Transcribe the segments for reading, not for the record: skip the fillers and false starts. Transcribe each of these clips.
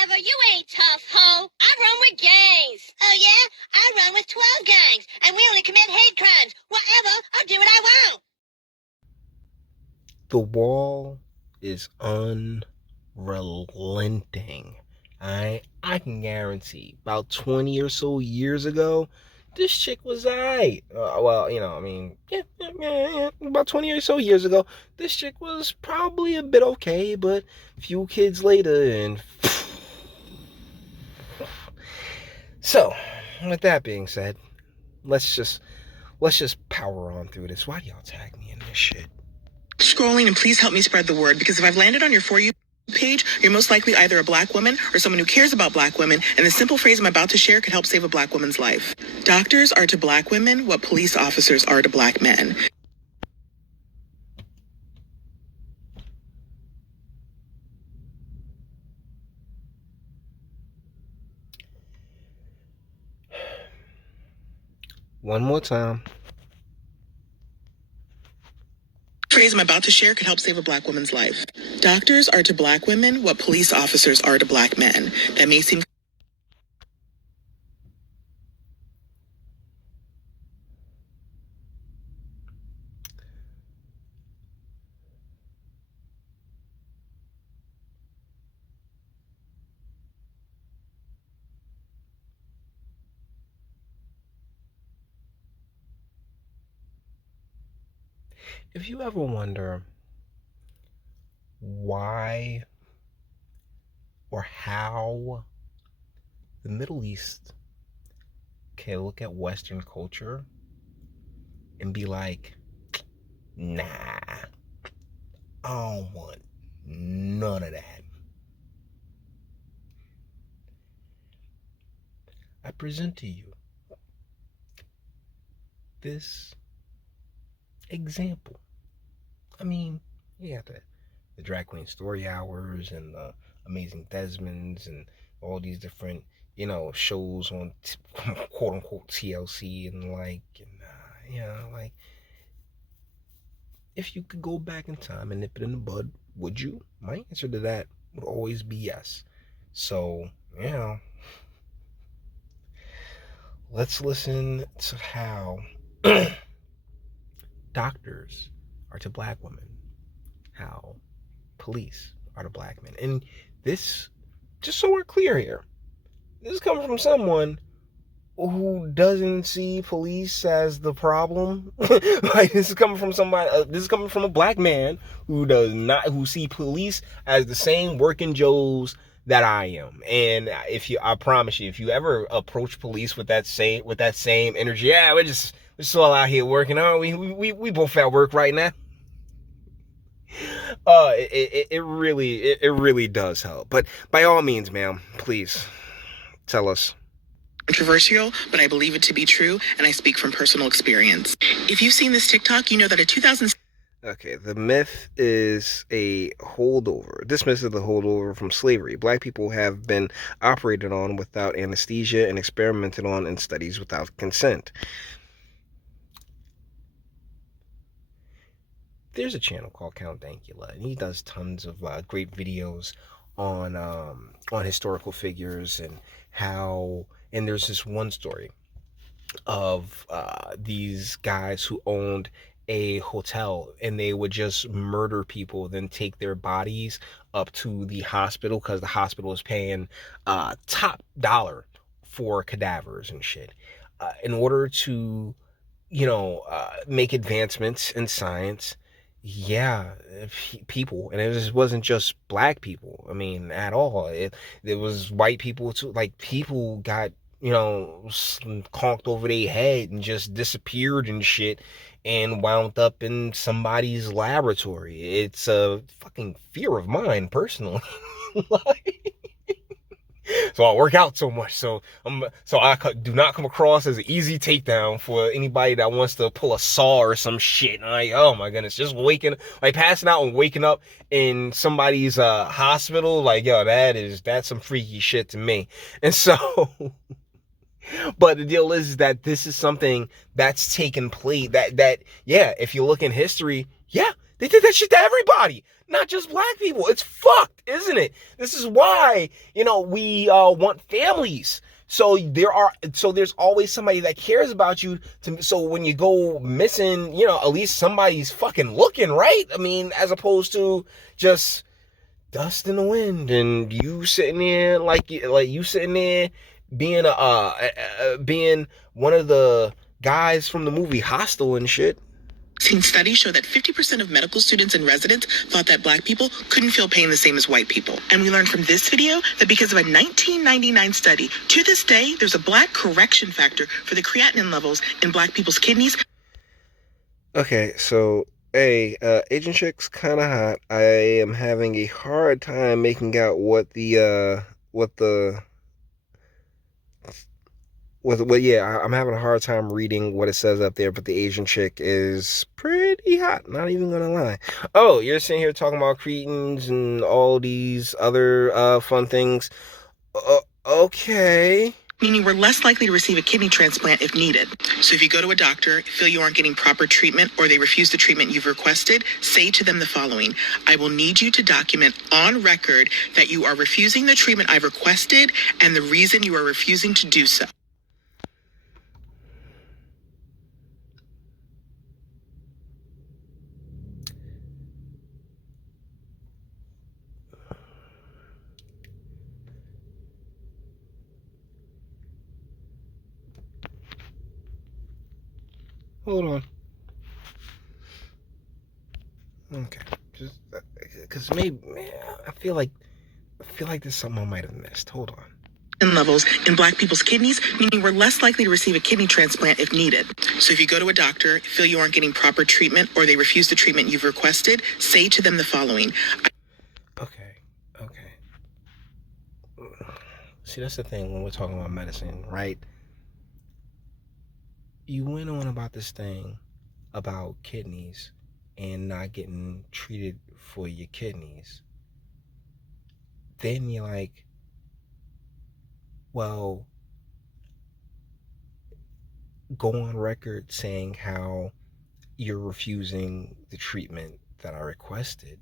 Whatever, you ain't tough, ho. I run with gangs. Oh, yeah? I run with 12 gangs, and we only commit hate crimes. Whatever, I'll do what I want. The wall is unrelenting. I can guarantee about 20 or so years ago, this chick was alright. About 20 or so years ago, this chick was probably a bit okay, but a few kids later, and so, with that being said, let's just power on through this. Why do y'all tag me in this shit? Scrolling, and please help me spread the word, because if I've landed on your For You page, you're most likely either a black woman or someone who cares about black women, and the simple phrase I'm about to share could help save a black woman's life. Doctors are to black women what police officers are to black men. One more time. Phrase I'm about to share could help save a black woman's life. Doctors are to black women what police officers are to black men. That may seem... If you ever wonder why or how the Middle East can look at Western culture and be like, nah, I don't want none of that, I present to you this example. I mean, you got the drag queen story hours and the amazing Desmonds and all these different, shows on quote unquote TLC and like, if you could go back in time and nip it in the bud, would you? My answer to that would always be yes. So, let's listen to how doctors are to black women, how police are to black men. And this, just so we're clear here, this is coming from someone who doesn't see police as the problem. Like, this is coming from somebody, this is coming from a black man who see police as the same working Joes that I am. And I promise you, if you ever approach police with that same energy, we're just all out here working, aren't we? We both at work right now. It really does help. But by all means, ma'am, please tell us. Controversial, but I believe it to be true, and I speak from personal experience. If you've seen this TikTok, you know that a 2000... Okay, the myth is a holdover. This myth is the holdover from slavery. Black people have been operated on without anesthesia and experimented on in studies without consent. There's a channel called Count Dankula, and he does tons of great videos on historical figures and how. And there's this one story of these guys who owned a hotel, and they would just murder people, then take their bodies up to the hospital because the hospital was paying top dollar for cadavers and shit, in order to, make advancements in science. People, and it wasn't just black people. I mean, at all. It was white people too. Like, people got, conked over their head and just disappeared and shit, and wound up in somebody's laboratory. It's a fucking fear of mine, personally. So I work out so much, so I do not come across as an easy takedown for anybody that wants to pull a saw or some shit. And oh my goodness, just passing out and waking up in somebody's hospital, that's some freaky shit to me. And so, but the deal is that this is something that's taken place. That if you look in history, They did that shit to everybody, not just black people. It's fucked, isn't it? This is why, we want families. So there's always somebody that cares about you. So when you go missing, at least somebody's fucking looking, right? I mean, as opposed to just dust in the wind and you sitting there like you sitting there being being one of the guys from the movie Hostel and shit. Studies show that 50% of medical students and residents thought that black people couldn't feel pain the same as white people. And we learned from this video that because of a 1999 study, to this day, there's a black correction factor for the creatinine levels in black people's kidneys. Okay, so, Agent Chick's kind of hot. I am having a hard time making out I'm having a hard time reading what it says up there, but the Asian chick is pretty hot, not even gonna lie. Oh, you're sitting here talking about cretins and all these other fun things. Okay. Meaning we're less likely to receive a kidney transplant if needed. So if you go to a doctor, feel you aren't getting proper treatment, or they refuse the treatment you've requested, say to them the following: I will need you to document on record that you are refusing the treatment I've requested and the reason you are refusing to do so. Hold on. Okay, just because maybe I feel like there's something I might have missed. Hold on. Levels in black people's kidneys, meaning we're less likely to receive a kidney transplant if needed. So if you go to a doctor, feel you aren't getting proper treatment, or they refuse the treatment you've requested, say to them the following. Okay. See, that's the thing when we're talking about medicine, right? You went on about this thing about kidneys and not getting treated for your kidneys. Then you're like, well, go on record saying how you're refusing the treatment that I requested.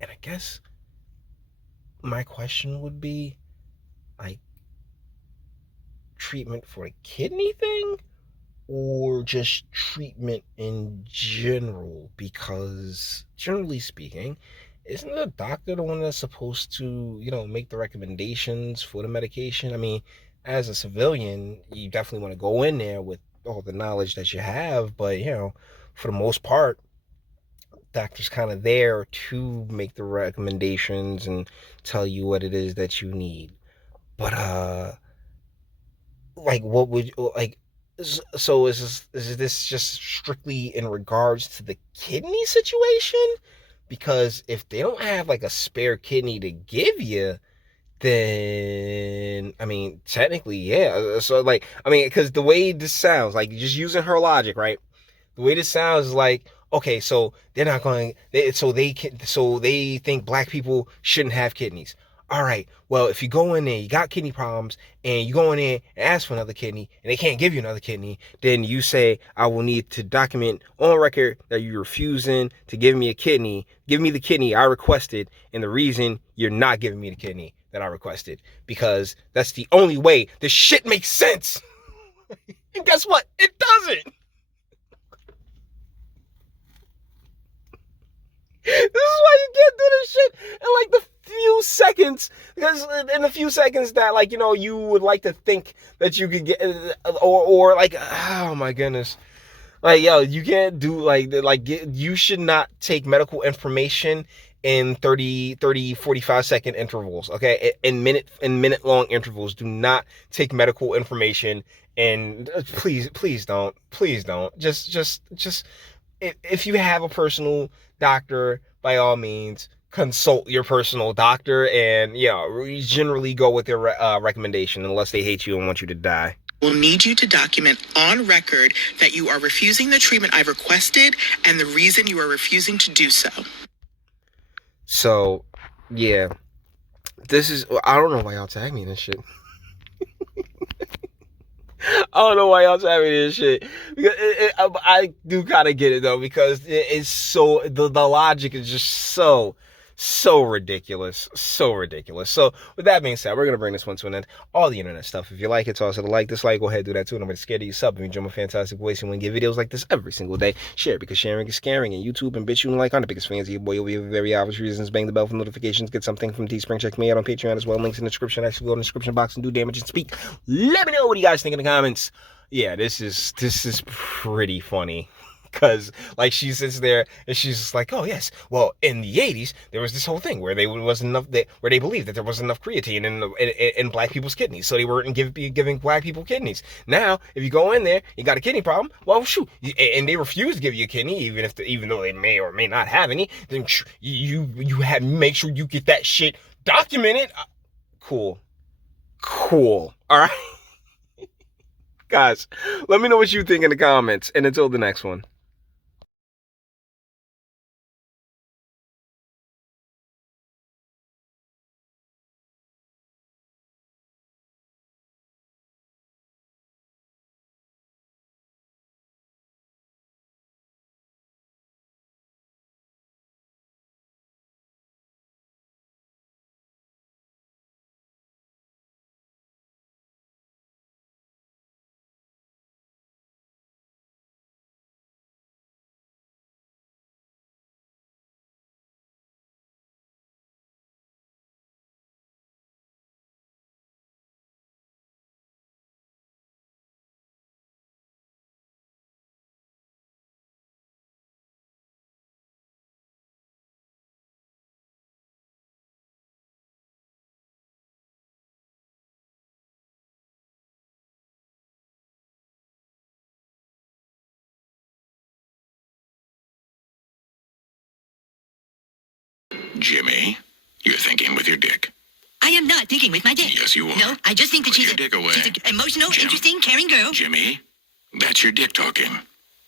And I guess my question would be, like, treatment for a kidney thing or just treatment in general? Because generally speaking, isn't the doctor the one that's supposed to, make the recommendations for the medication? I mean, as a civilian, you definitely want to go in there with all the knowledge that you have, but for the most part, doctor's kind of there to make the recommendations and tell you what it is that you need. But what would so is this just strictly in regards to the kidney situation? Because if they don't have like a spare kidney to give you, then I mean technically, yeah. So because the way this sounds, like just using her logic, right? The way this sounds is like, okay, so they're not going, so they think black people shouldn't have kidneys. All right, well, if you go in there, you got kidney problems, and you go in there and ask for another kidney, and they can't give you another kidney, then you say, I will need to document on record that you're refusing to give me a kidney, give me the kidney I requested, and the reason you're not giving me the kidney that I requested, because that's the only way this shit makes sense. And guess what? It doesn't. This is why you can't do this shit in like the few seconds, because in the few seconds that you would like to think that you could get, or like, oh my goodness, you can't do you should not take medical information in 30 45 second intervals, okay? In minute long intervals. Do not take medical information, and please don't just if you have a personal doctor, by all means, consult your personal doctor, and generally go with their recommendation unless they hate you and want you to die. We'll need you to document on record that you are refusing the treatment I've requested and the reason you are refusing to do so. So, yeah, this is, I don't know why y'all tag me in this shit. I don't know why y'all tell me this shit. Because I do kind of get it though, because it's so the logic is just so ridiculous, so ridiculous. So with that being said, we're gonna bring this one to an end. All the internet stuff. If you like it, toss it a like, dislike, go ahead, do that too. Nobody's scared of you. Sub if you enjoy my fantastic voice and want to get videos like this every single day. Share because sharing is scaring. And YouTube and Bitchute and like on the biggest fans of your boy over here for very obvious reasons. Bang the bell for notifications. Get something from Teespring. Check me out on Patreon as well. Links in the description. Actually go in the description box and do damage and speak. Let me know what you guys think in the comments. Yeah, this is pretty funny. Because, like, she sits there and she's just like, oh, yes, well, in the 80s, there was this whole thing where where they believed that there wasn't enough creatine in black people's kidneys, so they weren't giving black people kidneys. Now, if you go in there, you got a kidney problem, well, shoot, and they refuse to give you a kidney, even though they may or may not have any, then you make sure you get that shit documented. Cool. All right? Guys, let me know what you think in the comments, and until the next one. Jimmy, you're thinking with your dick. I am not thinking with my dick. Yes, you are. No, I just think that Put she's your dick away. she's an emotional, Jim. interesting, caring girl. Jimmy, that's your dick talking.